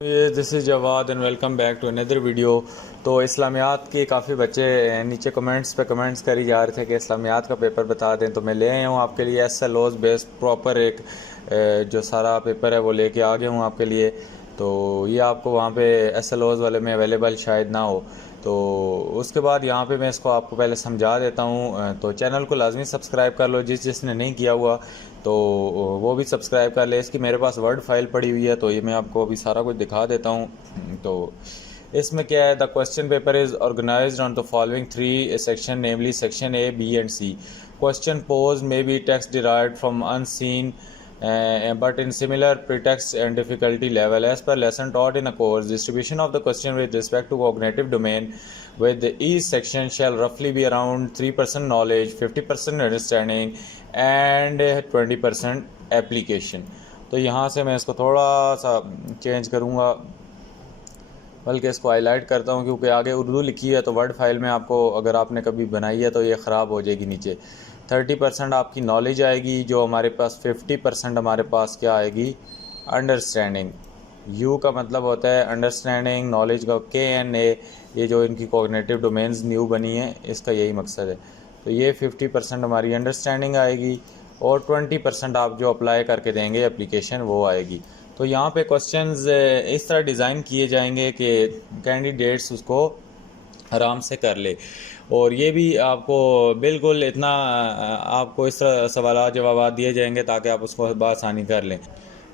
This is Jawad and welcome back to another video. तो इस्लामियात के काफ़ी बच्चे नीचे कमेंट्स पे कमेंट्स करी जा रहे थे कि इस्लामियात का पेपर बता दें, तो मैं ले आया हूँ आपके लिए SLOs बेस्ड प्रॉपर एक जो सारा पेपर है वो लेके आ गया हूँ आपके लिए। तो ये आपको वहाँ पे SLOs वाले में अवेलेबल शायद ना हो, तो उसके बाद यहाँ पे मैं इसको आपको पहले समझा देता हूँ। तो चैनल को लाजमी सब्सक्राइब कर लो, जिसने नहीं किया हुआ तो वो भी सब्सक्राइब कर ले। इसकी मेरे पास वर्ड फाइल पड़ी हुई है, तो ये मैं आपको अभी सारा कुछ दिखा देता हूँ। तो इसमें क्या है, the question paper is organized on the following three section, namely section A, B and C. Question posed may be text derived from unseen but in similar pretext and difficulty level as per lesson taught in a course. Distribution of the question with respect to cognitive domain with each section shall roughly be around 3% knowledge, 50% understanding and 20% application. तो यहाँ से मैं इसको थोड़ा सा change करूँगा, बल्कि इसको हाईलाइट करता हूँ क्योंकि आगे उर्दू लिखी है, तो वर्ड फाइल में आपको अगर आपने कभी बनाई है तो ये ख़राब हो जाएगी। नीचे 30% आपकी नॉलेज आएगी, जो हमारे पास 50% हमारे पास क्या आएगी, अंडरस्टैंडिंग। यू का मतलब होता है अंडरस्टैंडिंग, नॉलेज का KNA, ये जो इनकी कॉग्निटिव डोमेन्स न्यू बनी है इसका यही मकसद है। तो ये 50% हमारी अंडरस्टैंडिंग आएगी और 20% आप जो अप्लाई करके देंगे एप्लीकेशन वो आएगी। तो यहाँ पे क्वेश्चंस इस तरह डिज़ाइन किए जाएंगे कि कैंडिडेट्स उसको आराम से कर ले, और ये भी आपको बिल्कुल इतना आपको इस तरह सवाल जवाब दिए जाएंगे ताकि आप उसको बआसानी कर लें।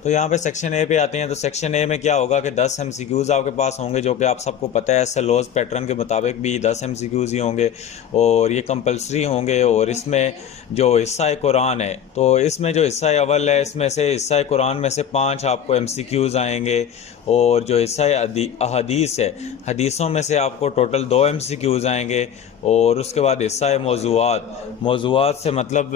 तो यहाँ पे सेक्शन A पे आते हैं। तो सेक्शन A में क्या होगा कि 10 MCQs आपके पास होंगे, जो कि आप सबको पता है SLOs पैटर्न के मुताबिक भी 10 MCQs ही होंगे और ये कंपलसरी होंगे। और इसमें जो हिस्सा कुरान है, तो इसमें जो हिस्सा अव्वल है, इसमें से हिस्सा कुरान में से 5 आपको MCQs आएंगे, और जो हिस्सा हदीस है, हदीसों में से आपको टोटल 2 MCQs आएंगे। और उसके बाद हिस्सा मौज़ूआत से मतलब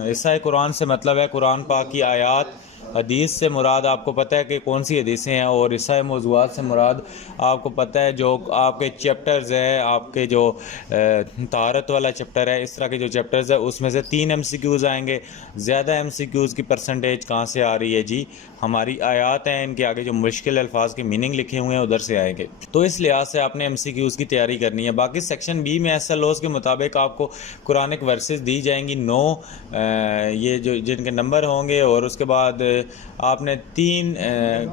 हिस्सा कुरान से मतलब है कुरान पाक की आयात। हदीस से मुराद आपको पता है कि कौन सी हदीसें हैं, और हिस्सा मौज़ूआत से मुराद आपको पता है जो आपके चैप्टर्स है, आपके जो तहारत वाला चैप्टर है, इस तरह के जो चैप्टर्स है उसमें से 3 MCQs आएंगे। ज़्यादा MCQs की परसेंटेज कहाँ से आ रही है जी, हमारी आयात हैं, इनके आगे जो मुश्किल अल्फाज के मीनिंग लिखे हुए हैं उधर से आएंगे। तो इस लिहाज से आपने MCQs की तैयारी करनी है। बाकी सेक्शन B में SLOs के मुताबिक आपको कुरानिक वर्सेस दी जाएंगी 9, ये जो जिनके नंबर होंगे, और उसके बाद आपने 3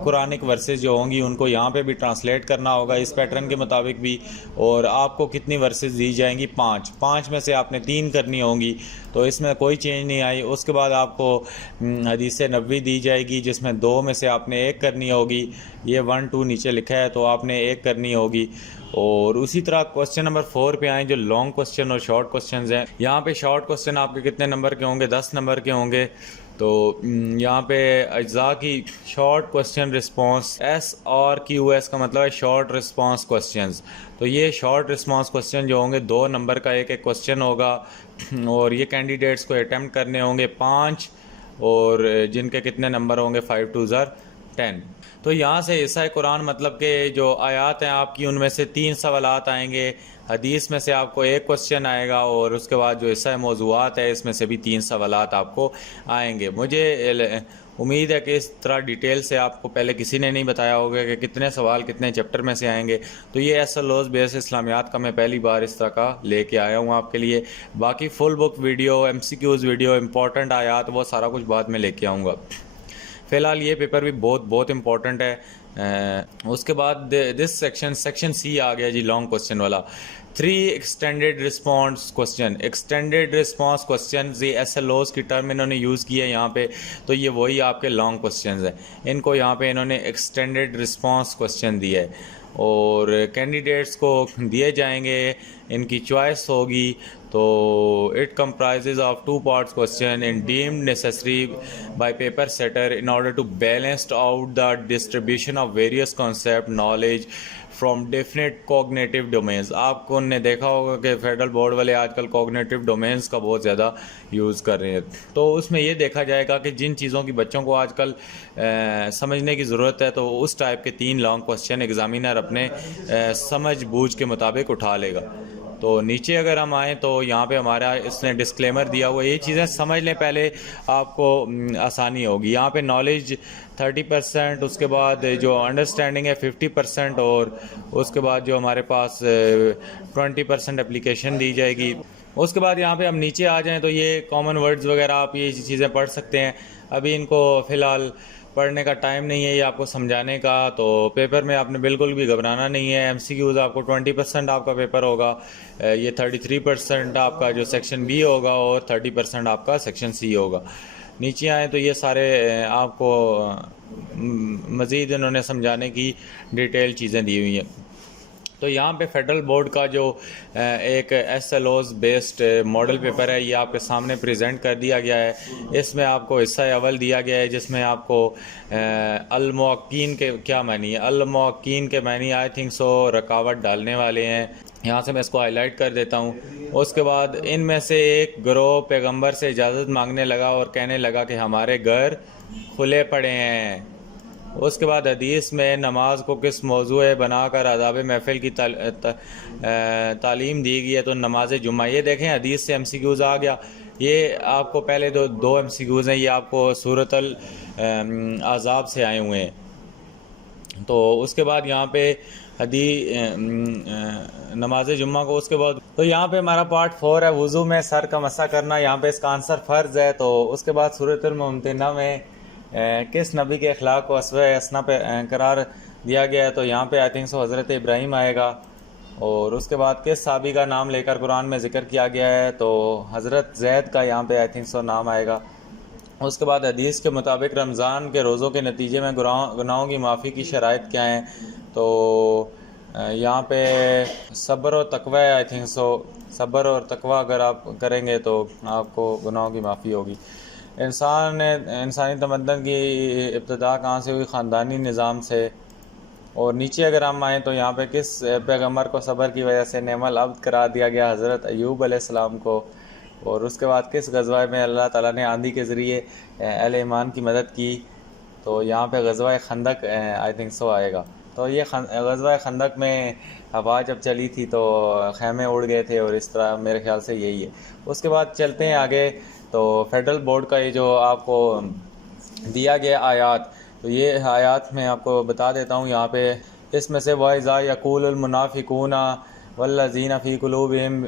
कुरानिक वर्सेस जो होंगी उनको यहाँ पे भी ट्रांसलेट करना होगा इस पैटर्न के मुताबिक भी। और आपको कितनी वर्सेस दी जाएंगी, 5 में से आपने 3 करनी होंगी, तो इसमें कोई चेंज नहीं आई। उसके बाद आपको हदीस नबवी दी जाएगी, जिसमें 2 में से आपने 1 करनी होगी। ये 1 2 नीचे लिखा है, तो आपने 1 करनी होगी। और उसी तरह क्वेश्चन नंबर 4 पे आए, जो लॉन्ग क्वेश्चन और शॉर्ट क्वेश्चन हैं। यहाँ पे शॉर्ट क्वेश्चन आपके कितने नंबर के होंगे, 10 नंबर के होंगे। तो यहाँ पे अज्जा की शॉर्ट क्वेश्चन रिस्पांस, SRQS का मतलब है शॉर्ट रिस्पांस क्वेश्चंस। तो ये शॉर्ट रिस्पांस क्वेश्चन जो होंगे 2 नंबर का एक एक क्वेश्चन होगा, और ये कैंडिडेट्स को अटैम्प्ट करने होंगे 5, और जिनके कितने नंबर होंगे 5 2 10। तो यहाँ से हिस्सा कुरान मतलब के जो आयात हैं आपकी, उनमें से 3 सवालात आएंगे। हदीस में से आपको 1 क्वेश्चन आएगा, और उसके बाद जो हिस्सा मौज़ूआत है इसमें से भी 3 सवालात आपको आएंगे। मुझे उम्मीद है कि इस तरह डिटेल से आपको पहले किसी ने नहीं बताया होगा कि कितने सवाल कितने चैप्टर में से आएंगे। तो ये SLOs बेस इस्लामियात का मैं पहली बार इस तरह का लेके आया हूँ आपके लिए। बाकी full book video, MCQs video, important आयात, वो सारा कुछ बाद में लेके आऊँगा। फ़िलहाल ये पेपर भी बहुत इंपॉर्टेंट है। उसके बाद दिस सेक्शन C आ गया जी, लॉन्ग क्वेश्चन वाला। 3 extended response question. Extended response question ये SLOs की टर्म इन्होंने यूज़ की है यहाँ पे, तो ये वही आपके लॉन्ग क्वेश्चन हैं। इनको यहाँ पे इन्होंने एक्सटेंडेड रिस्पॉन्स क्वेश्चन दिया है, और कैंडिडेट्स को दिए जाएंगे, इनकी चॉइस होगी। तो it comprises of 2 parts question in deemed necessary by paper setter in order to balance out the distribution of various concept knowledge from definite cognitive domains. आपको ने देखा होगा कि फेडरल बोर्ड वाले आजकल कॉग्निटिव डोमेन्स का बहुत ज़्यादा यूज़ कर रहे हैं। तो उसमें ये देखा जाएगा कि जिन चीज़ों की बच्चों को आजकल समझने की ज़रूरत है, तो उस टाइप के 3 लॉन्ग क्वेश्चन एग्जामिनर अपने समझ बूझ के मुताबिक उठा लेगा। तो नीचे अगर हम आएँ तो यहाँ पे हमारा इसने डिस्क्लेमर दिया हुआ है, ये चीज़ें समझ लें पहले, आपको आसानी होगी। यहाँ पे नॉलेज 30%, उसके बाद जो अंडरस्टैंडिंग है 50%, और उसके बाद जो हमारे पास 20% एप्लीकेशन दी जाएगी। उसके बाद यहाँ पे हम नीचे आ जाएं तो ये कॉमन वर्ड्स वगैरह आप ये चीज़ें पढ़ सकते हैं। अभी इनको फ़िलहाल पढ़ने का टाइम नहीं है ये आपको समझाने का, तो पेपर में आपने बिल्कुल भी घबराना नहीं है। एमसीक्यूज़ आपको 20% आपका पेपर होगा, ये 33% आपका जो सेक्शन बी होगा, और 30% आपका सेक्शन सी होगा। नीचे आए तो ये सारे आपको मज़ीद इन्होंने समझाने की डिटेल चीज़ें दी हुई हैं। तो यहाँ पे फेडरल बोर्ड का जो एक SLOs बेस्ड मॉडल पेपर है, ये आपके सामने प्रेजेंट कर दिया गया है। इसमें आपको हिस्सा अव्वल दिया गया है, जिसमें आपको अल-मुवक्कीन के क्या मानी है। अल-मुवक्कीन के मानी आई थिंक सो रुकावट डालने वाले हैं। यहाँ से मैं इसको हाईलाइट कर देता हूँ। उसके बाद इनमें से एक गिरोह पैगंबर से इजाज़त मांगने लगा और कहने लगा कि हमारे घर खुले पड़े हैं। उसके बाद हदीस में नमाज को किस मौजू बनाकर आदाब महफिल की तालीम दी गई है, तो नमाज जुम्मा। ये देखें हदीस से MCQs आ गया। ये आपको पहले दो MCQs हैं, ये आपको सूरत अल अहज़ाब से आए हुए हैं। तो उसके बाद यहाँ पे नमाज जुम्मा को, उसके बाद तो यहाँ पे हमारा पार्ट 4 है, वज़ू में सर का मसा करना। यहाँ पे इसका आंसर फ़र्ज़ है। तो उसके बाद सूरत अल मुमतहिना में किस नबी के अखलाक को अस्वे हसना पे करार दिया गया है, तो यहाँ पे आई थिंक सो हज़रत इब्राहीम आएगा। और उसके बाद किस साहबी का नाम लेकर कुरान में ज़िक्र किया गया है, तो हज़रत ज़ैद का यहाँ पे आई थिंक सो नाम आएगा। उसके बाद हदीस के मुताबिक रमज़ान के रोज़ों के नतीजे में गुनाहों की माफ़ी की शराइत क्या हैं, तो यहाँ पे सब्र और तकवा है। आई थिंक सो सब्र और तकवा अगर आप करेंगे तो आपको गुनाहों की माफ़ी होगी। इंसानी तमद्दन की इब्तिदा कहाँ से हुई, ख़ानदानी निज़ाम से। और नीचे अगर हम आएँ तो यहाँ पे किस पैगम्बर को सब्र की वजह से नेमल अब्द करार दिया गया, हज़रत अय्यूब अलैहिस्सलाम को। और उसके बाद किस गज़वा में अल्लाह ताला ने आंधी के ज़रिए अहले ईमान की मदद की, तो यहाँ पे गज़वा खंदक आई थिंक सो आएगा। तो ये गज़वा खंदक में हवा जब चली थी तो ख़ैमे उड़ गए थे, और इस तरह मेरे ख्याल से यही है। उसके बाद चलते हैं आगे। तो फेडरल बोर्ड का ये जो आपको दिया गया आयात, तो ये आयात में आपको बता देता हूँ। यहाँ पे इसमें से वाइज़ा यक़ूलुल मुनाफ़िक़ूना वल्लज़ीना फ़ी क़ुलूबिहिम,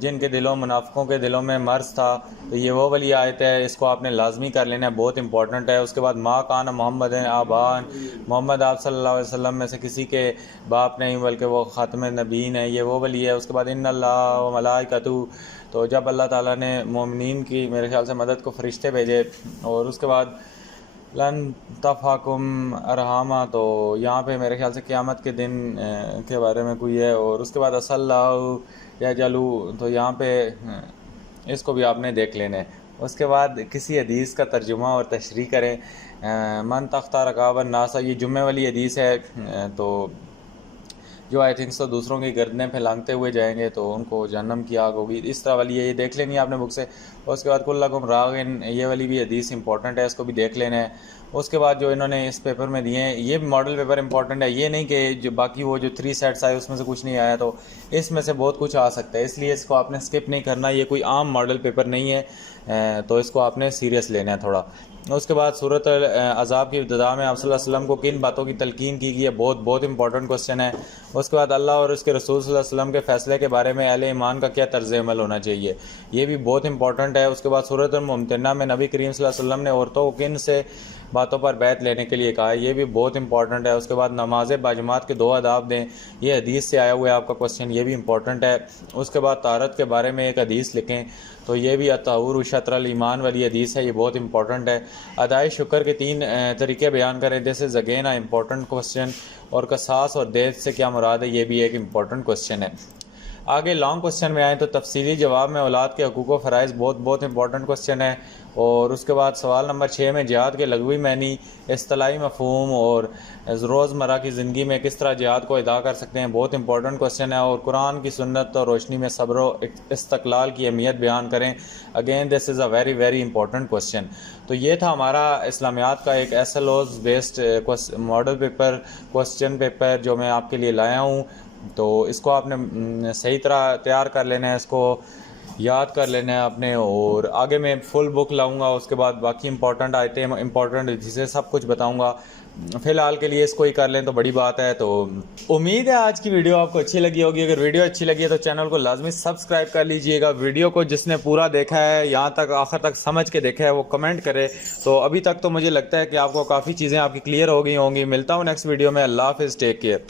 जिनके दिलों मुनाफ़िकों के दिलों में मर्ज़ था, तो ये वो वाली आयत है, इसको आपने लाजमी कर लेना है, बहुत इंपॉर्टेंट है। उसके बाद मा कान मोहम्मद आबान, मोहम्मद आप सल्लल्लाहु अलैहि वसल्लम में से किसी के बाप नहीं बल्कि वो ख़ातमे नबीन है, ये वो वाली है। उसके बाद इन्नल्लाह व मलाइकतहू, तो जब अल्लाह ताला ने मोमिनीन की मेरे ख्याल से मदद को फ़रिश्ते भेजे। और उसके बाद लन तफ़ाकुम अरहामा, तो यहाँ पे मेरे ख्याल से क़यामत के दिन के बारे में कोई है। और उसके बाद असल्लाहु या जलू, तो यहाँ पे इसको भी आपने देख लेना है। उसके बाद किसी हदीस का तर्जुमा और तशरीह करें। मन तख्ता रकाबन नासा, ये जुम्मे वाली हदीस है, तो जो आई थिंक सो दूसरों की गर्दनें फैलाते हुए जाएंगे तो उनको जहन्नम की आग होगी, इस तरह वाली है, ये देख लेनी है आपने बुक से। उसके बाद कुल्लकुम रागिन, ये वाली भी हदीस इंपॉर्टेंट है, इसको भी देख लेना है। उसके बाद जो इन्होंने इस पेपर में दिए हैं, ये मॉडल पेपर इंपॉर्टेंट है, ये नहीं कि जो बाकी वो जो 3 सेट्स आए उसमें से कुछ नहीं आया, तो इसमें से बहुत कुछ आ सकता है, इसलिए इसको आपने स्किप नहीं करना। ये कोई आम मॉडल पेपर नहीं है, तो इसको आपने सीरियस लेना है थोड़ा। उसके बाद सूरत अज़ाब की इब्तिदा में आप सल्लल्लाहु अलैहि वसल्लम को किन बातों की तलकीन की गई है, बहुत इंपॉर्टेंट क्वेश्चन है। उसके बाद अल्लाह और उसके रसूल सल्लल्लाहु अलैहि वसल्लम के फ़ैसले के बारे में अहले ईमान का क्या तर्ज़ अमल होना चाहिए, ये भी बहुत इंपॉर्टेंट है। उसके बाद सूरत मुमतन्ना में नबी करीम सल्लल्लाहु अलैहि वसल्लम ने औरतों को किन से बातों पर बैत लेने के लिए कहा है, ये भी बहुत इंपॉर्टेंट है। उसके बाद नमाज बाजमात के 2 आदाब दें, ये हदीस से आया हुआ है आपका क्वेश्चन, ये भी इंपॉर्टेंट है। उसके बाद तारत के बारे में एक हदीस लिखें, तो ये भी अताउर शत्रल ईमान वाली हदीस है, ये बहुत इंपॉर्टेंट है। अदाई शुक्र के 3 तरीके बयान करें, this is again a important question. और कसास और देश से क्या मुराद है, ये भी एक इंपॉर्टेंट क्वेश्चन है। आगे लॉन्ग क्वेश्चन में आए तो तफसीली जवाब में औलाद के हकूक़ व फ़राइज़ बहुत इंपॉर्टेंट क्वेश्चन है। और उसके बाद सवाल नंबर 6 में जिहाद के लगवी मैनी, इस्तिलाही मफ़हूम और रोज़मर्रा की ज़िंदगी में किस तरह जिहाद को अदा कर सकते हैं, बहुत इंपॉर्टेंट क्वेश्चन है। और कुरान की सुन्नत और रोशनी में सब्र व इस्तक़लाल की अहमियत बयान करें, again this is a very important question. तो ये था हमारा इस्लामियात का एक SLOs based model paper question paper जो मैं आपके लिए लाया हूँ। तो इसको आपने सही तरह तैयार कर लेना है, इसको याद कर लेना है आपने। और आगे मैं फुल बुक लाऊंगा, उसके बाद बाकी इंपॉर्टेंट आइटम इंपॉर्टेंट जिसे सब कुछ बताऊंगा। फ़िलहाल के लिए इसको ही कर लें तो बड़ी बात है। तो उम्मीद है आज की वीडियो आपको अच्छी लगी होगी। अगर वीडियो अच्छी लगी है तो चैनल को लाजमी सब्सक्राइब कर लीजिएगा। वीडियो को जिसने पूरा देखा है, यहाँ तक आखिर तक समझ के देखा है, वो कमेंट करे। तो अभी तक तो मुझे लगता है कि आपको काफ़ी चीज़ें आपकी क्लियर हो गई होंगी। मिलता हूँ नेक्स्ट वीडियो में। अल्लाह हाफिज़, टेक केयर।